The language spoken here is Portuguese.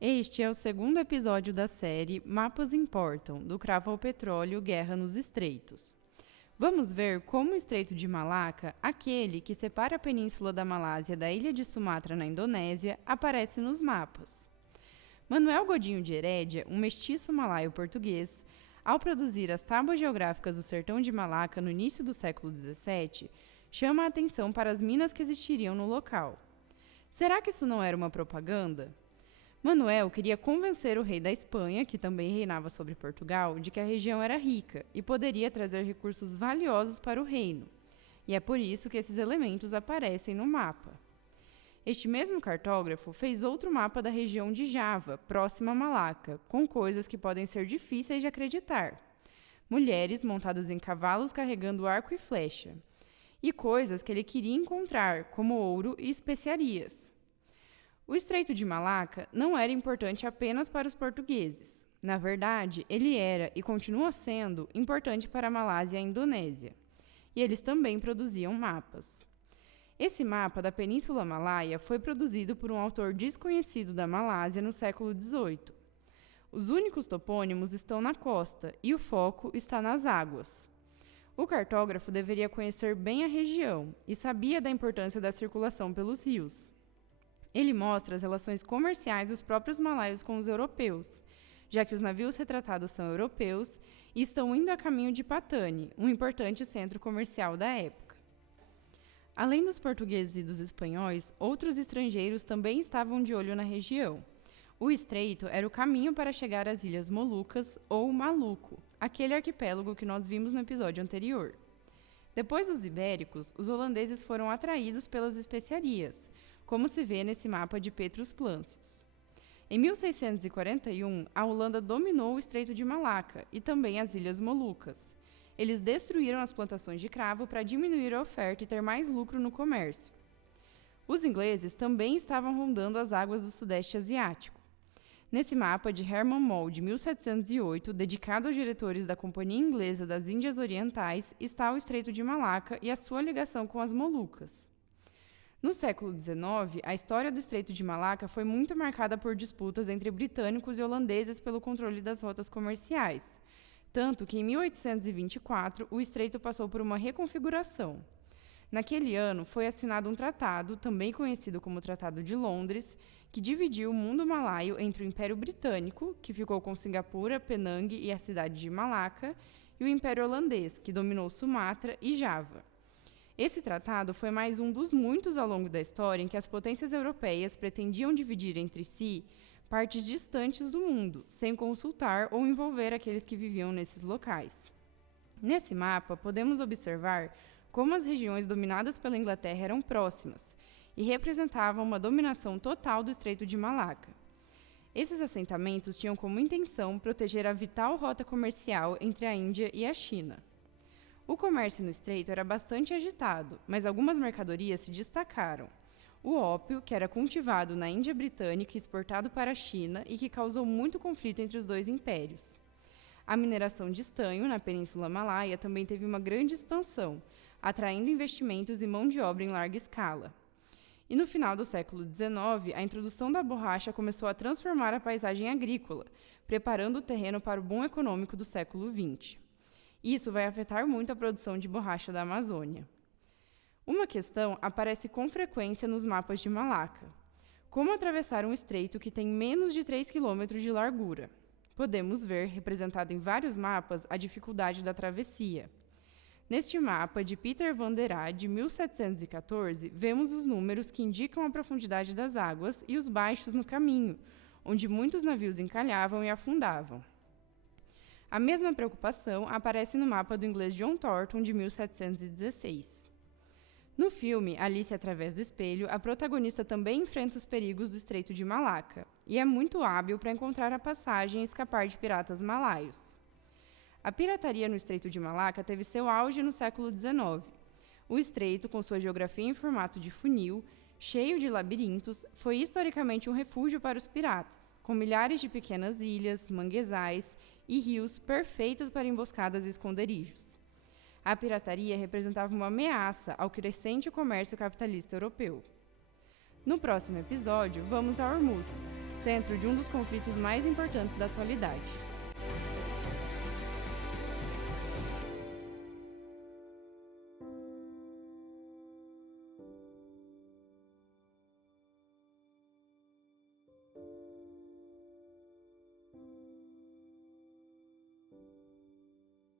Este é o segundo episódio da série Mapas Importam, do Cravo ao Petróleo, Guerra nos Estreitos. Vamos ver como o Estreito de Malacca, aquele que separa a Península da Malásia da ilha de Sumatra na Indonésia, aparece nos mapas. Manuel Godinho de Herédia, um mestiço malaio-português, ao produzir as tábuas geográficas do sertão de Malacca no início do século XVII, chama a atenção para as minas que existiriam no local. Será que isso não era uma propaganda? Manuel queria convencer o rei da Espanha, que também reinava sobre Portugal, de que a região era rica e poderia trazer recursos valiosos para o reino. E é por isso que esses elementos aparecem no mapa. Este mesmo cartógrafo fez outro mapa da região de Java, próxima a Malacca, com coisas que podem ser difíceis de acreditar. Mulheres montadas em cavalos carregando arco e flecha. E coisas que ele queria encontrar, como ouro e especiarias. O Estreito de Malacca não era importante apenas para os portugueses. Na verdade, ele era e continua sendo importante para a Malásia e a Indonésia. E eles também produziam mapas. Esse mapa da Península Malaia foi produzido por um autor desconhecido da Malásia no século XVIII. Os únicos topônimos estão na costa e o foco está nas águas. O cartógrafo deveria conhecer bem a região e sabia da importância da circulação pelos rios. Ele mostra as relações comerciais dos próprios malaios com os europeus, já que os navios retratados são europeus e estão indo a caminho de Patani, um importante centro comercial da época. Além dos portugueses e dos espanhóis, outros estrangeiros também estavam de olho na região. O estreito era o caminho para chegar às Ilhas Molucas ou Maluco, aquele arquipélago que nós vimos no episódio anterior. Depois dos ibéricos, os holandeses foram atraídos pelas especiarias, como se vê nesse mapa de Petrus Plancius. Em 1641, a Holanda dominou o Estreito de Malacca e também as Ilhas Molucas. Eles destruíram as plantações de cravo para diminuir a oferta e ter mais lucro no comércio. Os ingleses também estavam rondando as águas do Sudeste Asiático. Nesse mapa de Herman Moll de 1708, dedicado aos diretores da Companhia Inglesa das Índias Orientais, está o Estreito de Malacca e a sua ligação com as Molucas. No século XIX, a história do Estreito de Malacca foi muito marcada por disputas entre britânicos e holandeses pelo controle das rotas comerciais, tanto que em 1824 o estreito passou por uma reconfiguração. Naquele ano foi assinado um tratado, também conhecido como Tratado de Londres, que dividiu o mundo malaio entre o Império Britânico, que ficou com Singapura, Penang e a cidade de Malacca, e o Império Holandês, que dominou Sumatra e Java. Esse tratado foi mais um dos muitos ao longo da história em que as potências europeias pretendiam dividir entre si partes distantes do mundo, sem consultar ou envolver aqueles que viviam nesses locais. Nesse mapa, podemos observar como as regiões dominadas pela Inglaterra eram próximas e representavam uma dominação total do Estreito de Malacca. Esses assentamentos tinham como intenção proteger a vital rota comercial entre a Índia e a China. O comércio no estreito era bastante agitado, mas algumas mercadorias se destacaram. O ópio, que era cultivado na Índia Britânica e exportado para a China e que causou muito conflito entre os dois impérios. A mineração de estanho na Península Malaia também teve uma grande expansão, atraindo investimentos e mão de obra em larga escala. E no final do século XIX, a introdução da borracha começou a transformar a paisagem agrícola, preparando o terreno para o boom econômico do século XX. Isso vai afetar muito a produção de borracha da Amazônia. Uma questão aparece com frequência nos mapas de Malacca. Como atravessar um estreito que tem menos de 3 km de largura? Podemos ver, representado em vários mapas, a dificuldade da travessia. Neste mapa de Peter van der Aa, de 1714, vemos os números que indicam a profundidade das águas e os baixos no caminho, onde muitos navios encalhavam e afundavam. A mesma preocupação aparece no mapa do inglês John Thornton, de 1716. No filme Alice através do espelho, a protagonista também enfrenta os perigos do Estreito de Malacca e é muito hábil para encontrar a passagem e escapar de piratas malaios. A pirataria no Estreito de Malacca teve seu auge no século XIX. O estreito, com sua geografia em formato de funil, cheio de labirintos, foi historicamente um refúgio para os piratas, com milhares de pequenas ilhas, manguezais e rios perfeitos para emboscadas e esconderijos. A pirataria representava uma ameaça ao crescente comércio capitalista europeu. No próximo episódio, vamos a Hormuz, centro de um dos conflitos mais importantes da atualidade.